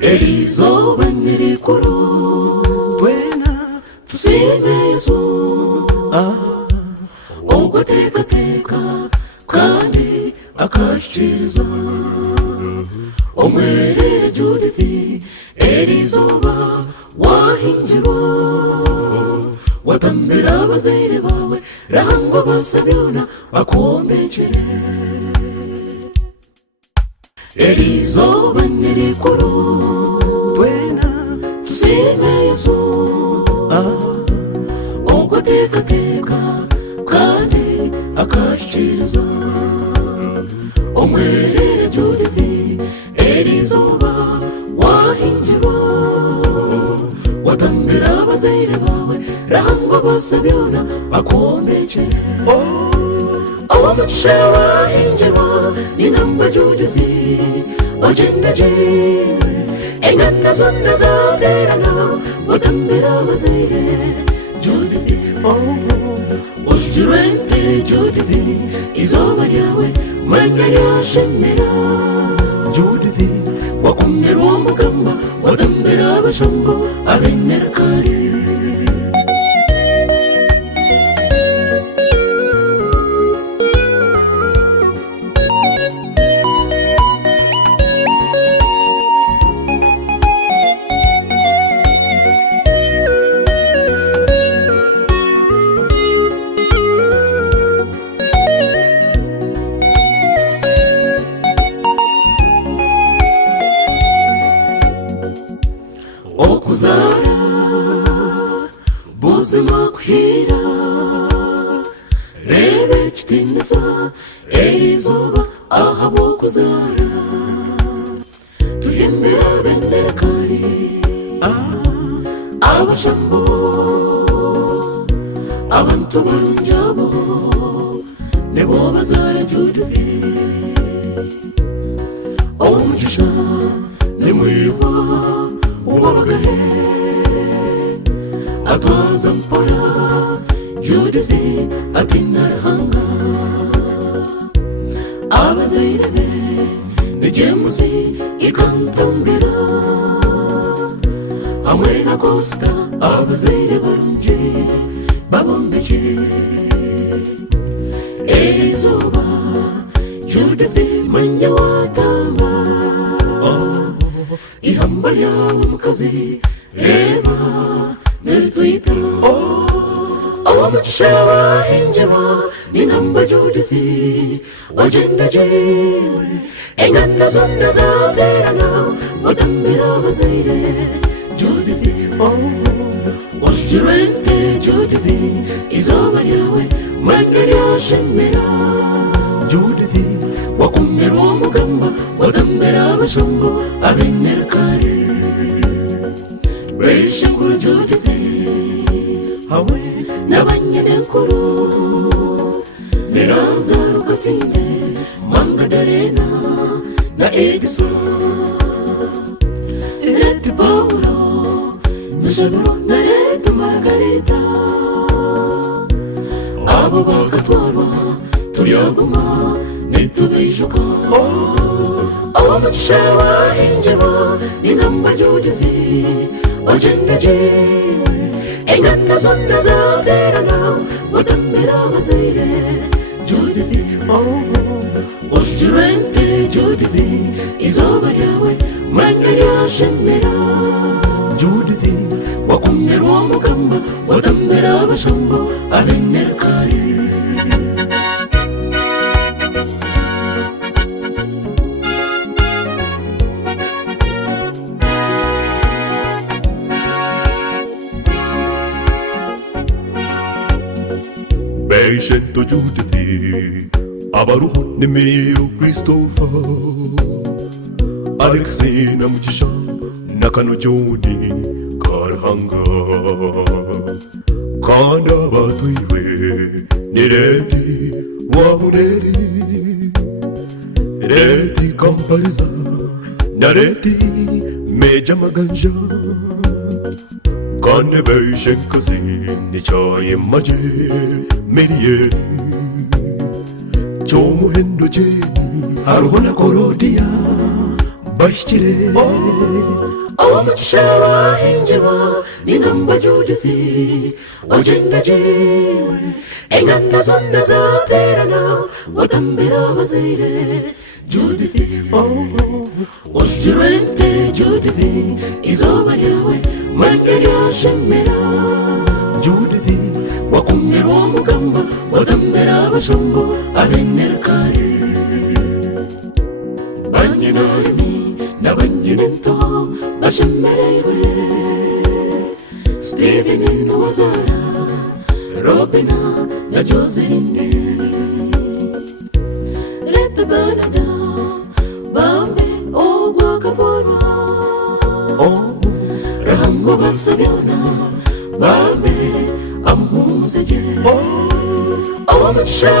Elizoba nirikuru twena tusime Yesu ogoteka kandi akashiriza omwerere Judith Elizoba wahinjirwa watambira abazaire bawe rahangwa basabyona bakombekere Elizoba nirikuru Yesu ogoteka kandi akashiriza omwerere Judith Elizoba wahinjirwa watambira abazaire bawe rahangwa basabyona bakombekere Owomugisha wahinjirwa ninamba Judith wagenda jiwe enganda zonna zaterana watambira abazaire Judith oshirente Judith izoba lyawe manya lyashemera Judith wakumirwa omugamba watambira abashambo abenerakari okuzara buzima kuhira rebe kitinisa Elizoba ahabo kuzara tuhimbira benderakari abashambo abantu barunjabo nebo bazara Judith Owomugisha nemwiwa Uwagahe atwaza mpora Judith akinarahanga abazaire be nijemusi ikantambira hamwe na Costa abazaire barunje babombeje Elizoba Judith manya watamba ihamba lyawe mukazi reba neritwita Owomugisha wahinjirwa ninamba Judith wagenda jiwe enganda zonna zaterana watambira abazaire Judith oshirente Judith izoba lyawe manya lyashemera Judith wakumirwa omugamba watambira abashambo abenerakari Beshanguru Judith hawe n'abanyenenkuru Neraza Rukasinde Mangadarena na Edison Reti Paulo Mishabiro na Reti Margarita abo bakatwarwa turyaguma nitubijuka Owomugisha wahinjirwa ninamba Judith wagenda jiwe enganda zonna zaterana watambira abazaire Judith oshirente Judith izoba lyawe manya lyashemera Judith wakumirwa omugamba watambira abashambo abenerakari Beishento Judith abaruho nemero Christopher Alexina Mugisha nakano Judi Karhanga Kanda batwiwe nireti wamuneri reti kampariza nareti meja maganja kane beishen kazi nichaye maje merieri chomu hendo jeni haruhona korodia bashire Owomugisha hinjirwa ninamba Judith agenda jiwe enganda zonna zaterana watambira bazire Judith osjirente Judith izoba ryawe manje ryashemera Judith wakumirwa mugamba watambira abashambo abenera kare banyinarimi nabanyininto bashemerewe Steven Wazara Robina na Joseline Reta Banada Bambe Ogwakavora Rahango Basabiona Bambe Amhuzaje Owomugisha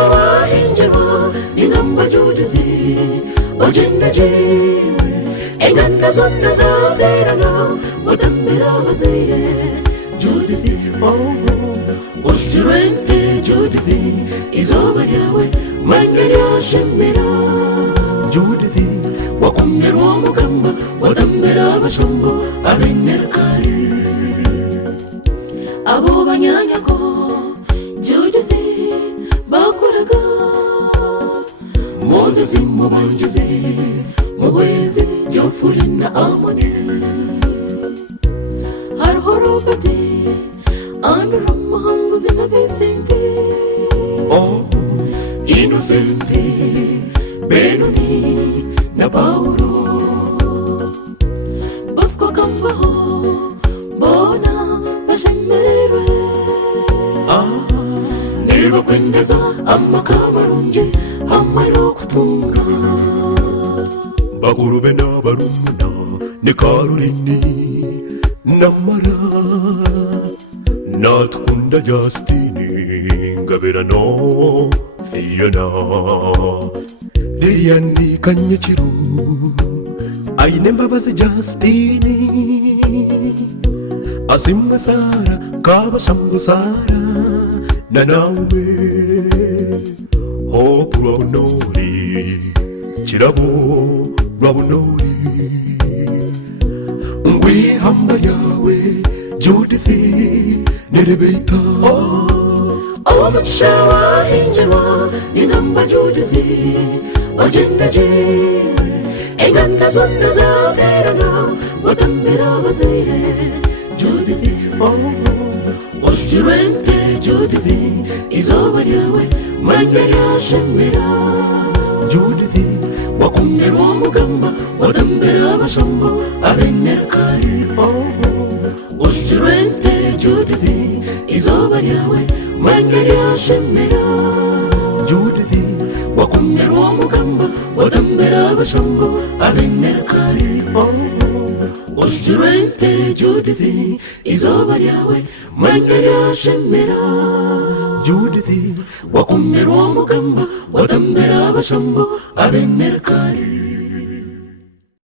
hinjirwa ninamba Judith agenda jiwe enganda zonna zaterana watambira bazire Judith osjirente Judith izoba ryawe manje ryashemera Judith wakumirwa mugamba watambira abashambo abenera kare abo banyanyako Judith bakoraga Moses mubanjize muwezi jofulina amone har horobati anram mahangu zina Vicente Innocente Benoni na Paulo Bosco Cambaho Bona bashemererwe niba kwendeza amakamarungi hamwe no kutunga bagurube n'abarumuna ni Caroline namara natukunda Justine ngabirano Fiona Liliane Kanyakiru aine mbabazi Justine asimba Sara kabashambo Sara na nawe hope rwabunori kirabo rwabunori ngwihamba ryawe Judith nerebeita Owomugisha hinjirwa ninamba Judith agenda jiwe enganda zonna zaterana watambira bazire Judith osjirente Judith izoba ryawe manje ryashemera Judith wakumirwa mugamba watambira abashambo abenera kare osjirente Judith izoba ryawe manje ryashemera Judith wakumirwa mugamba watambira abashambo abenera kare osjirente Judith izoba ryawe manje ryashemera Judith wakumirwa mugamba watambira abashambo abenera kare